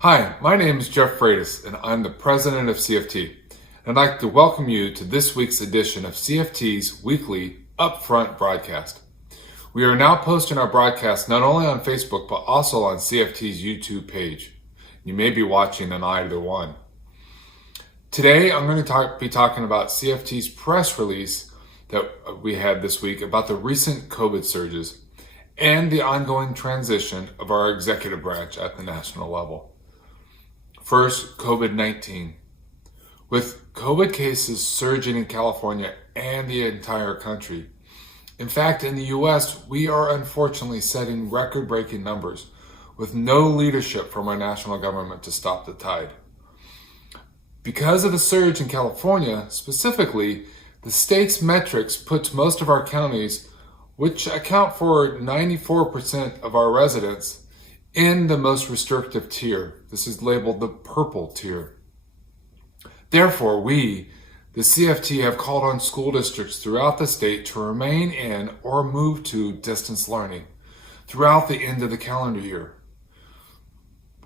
Hi, my name is Jeff Freitas, and I'm the president of CFT. And I'd like to welcome you to this week's edition of CFT's weekly Upfront broadcast. We are now posting our broadcast not only on Facebook, but also on CFT's YouTube page. You may be watching on either one. Today, I'm going to be talking about CFT's press release that we had this week about the recent COVID surges and the ongoing transition of our executive branch at the national level. First, COVID-19. With COVID cases surging in California and the entire country. In fact, in the US, we are unfortunately setting record-breaking numbers with no leadership from our national government to stop the tide. Because of the surge in California, specifically, the state's metrics puts most of our counties, which account for 94% of our residents, in the most restrictive tier. This is labeled the purple tier. Therefore, we, the CFT, have called on school districts throughout the state to remain in or move to distance learning throughout the end of the calendar year.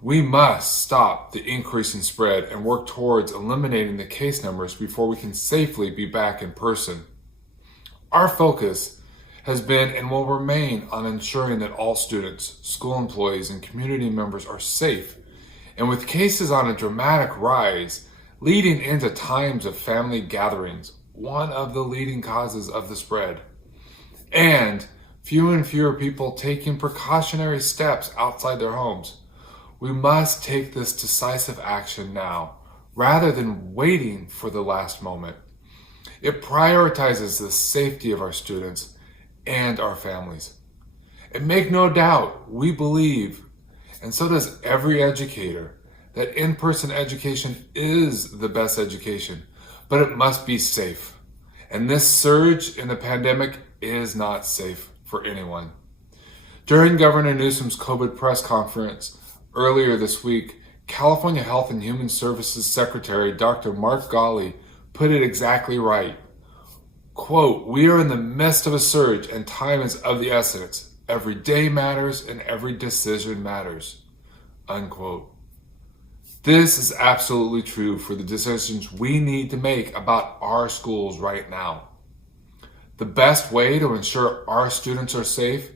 We must stop the increasing spread and work towards eliminating the case numbers before we can safely be back in person. Our focus has been and will remain on ensuring that all students, school employees, and community members are safe. And with cases on a dramatic rise, leading into times of family gatherings, one of the leading causes of the spread, and fewer and fewer people taking precautionary steps outside their homes, we must take this decisive action now, rather than waiting for the last moment. It prioritizes the safety of our students and our families. And make no doubt, we believe, and so does every educator, that in-person education is the best education, but it must be safe. And this surge in the pandemic is not safe for anyone. During Governor Newsom's COVID press conference earlier this week, California Health and Human Services Secretary Dr. Mark Ghaly put it exactly right. Quote, "We are in the midst of a surge and time is of the essence. Every day matters and every decision matters." Unquote. This is absolutely true for the decisions we need to make about our schools right now. The best way to ensure our students are safe,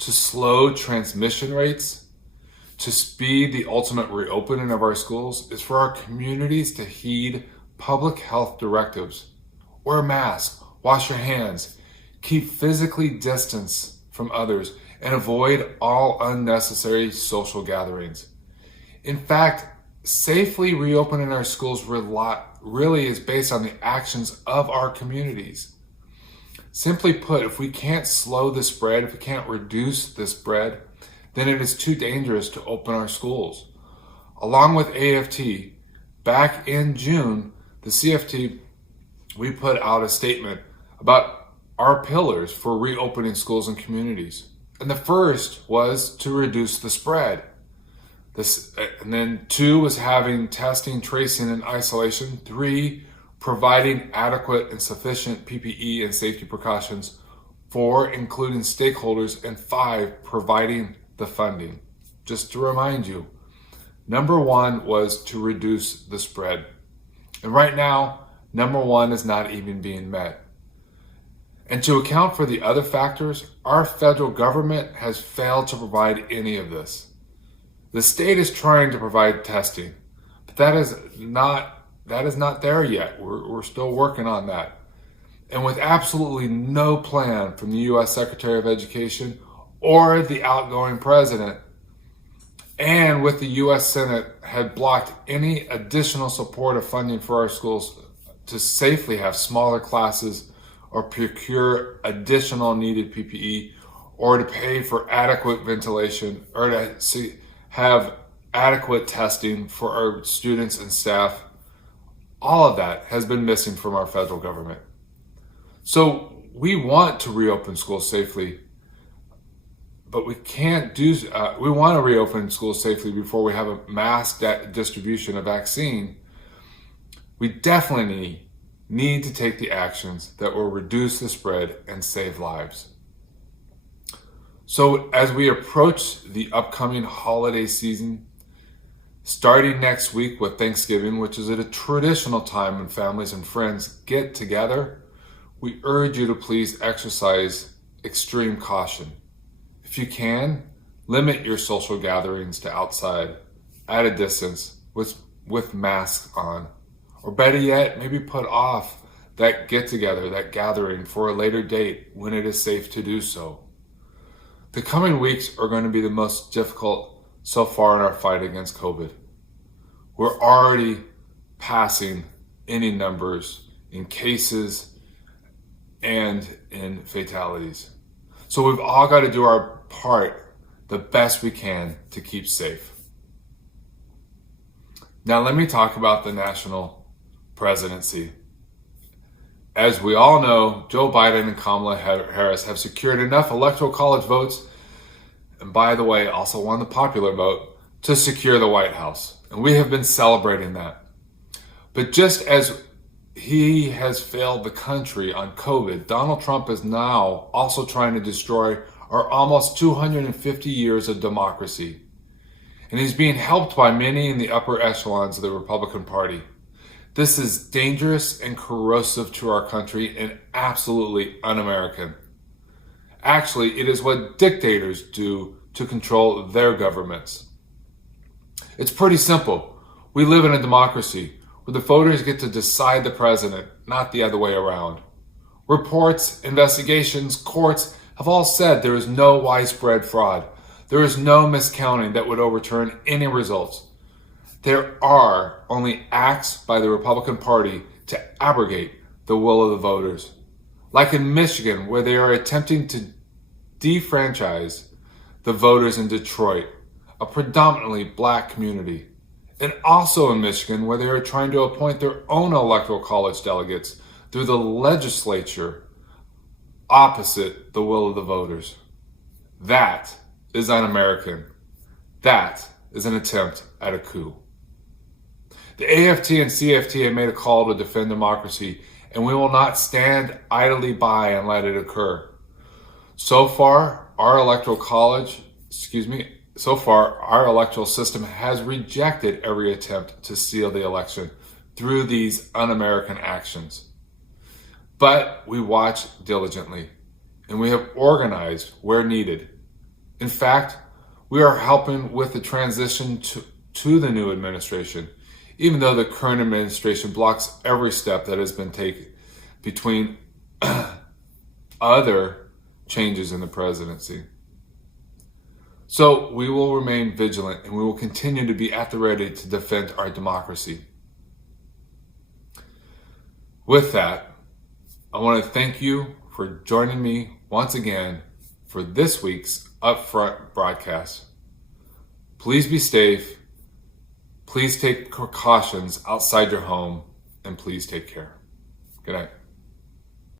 to slow transmission rates, to speed the ultimate reopening of our schools, is for our communities to heed public health directives. Wear a mask, wash your hands, keep physically distance from others, and avoid all unnecessary social gatherings. In fact, safely reopening our schools really is based on the actions of our communities. Simply put, if we can't slow the spread, if we can't reduce the spread, then it is too dangerous to open our schools. Along with AFT, back in June, the CFT, we put out a statement about our pillars for reopening schools and communities. And the first was to reduce the spread. And then 2 was having testing, tracing, and isolation. 3, providing adequate and sufficient PPE and safety precautions. 4, including stakeholders. And 5, providing the funding. Just to remind you, number 1 was to reduce the spread. And right now, number 1 is not even being met. And to account for the other factors, our federal government has failed to provide any of this. The state is trying to provide testing, but that is not there yet. We're still working on that. And with absolutely no plan from the U.S. Secretary of Education or the outgoing president, and with the U.S. Senate had blocked any additional support of funding for our schools to safely have smaller classes or procure additional needed PPE, or to pay for adequate ventilation, or to have adequate testing for our students and staff. All of that has been missing from our federal government. So we want to reopen schools safely, but we can't do, we want to reopen schools safely before we have a mass distribution of vaccine. We definitely need to take the actions that will reduce the spread and save lives. So as we approach the upcoming holiday season, Starting next week with Thanksgiving, which is a traditional time when families and friends get together, we urge you to please exercise extreme caution. If you can, limit your social gatherings to outside, at a distance, with masks on. Or better yet, maybe put off that get-together, that gathering, for a later date when it is safe to do so. The coming weeks are going to be the most difficult so far in our fight against COVID. We're already passing any numbers in cases and in fatalities. So we've all got to do our part the best we can to keep safe. Now let me talk about the national presidency. As we all know, Joe Biden and Kamala Harris have secured enough electoral college votes, and by the way, also won the popular vote, to secure the White House. And we have been celebrating that. But just as he has failed the country on COVID, Donald Trump is now also trying to destroy our almost 250 years of democracy. And he's being helped by many in the upper echelons of the Republican Party. This is dangerous and corrosive to our country and absolutely un-American. Actually, it is what dictators do to control their governments. It's pretty simple. We live in a democracy where the voters get to decide the president, not the other way around. Reports, investigations, courts have all said there is no widespread fraud. There is no miscounting that would overturn any results. There are only acts by the Republican Party to abrogate the will of the voters. Like in Michigan, where they are attempting to defranchise the voters in Detroit, a predominantly black community. And also in Michigan, where they are trying to appoint their own electoral college delegates through the legislature opposite the will of the voters. That is un-American. That is an attempt at a coup. The AFT and CFT have made a call to defend democracy, and we will not stand idly by and let it occur. So far, our electoral system has rejected every attempt to seal the election through these un-American actions. But we watch diligently, and we have organized where needed. In fact, we are helping with the transition to the new administration, even though the current administration blocks every step that has been taken between other changes in the presidency. So we will remain vigilant, and we will continue to be at the ready to defend our democracy. With that, I want to thank you for joining me once again for this week's Upfront broadcast. Please be safe. Please take precautions outside your home, and please take care. Good night.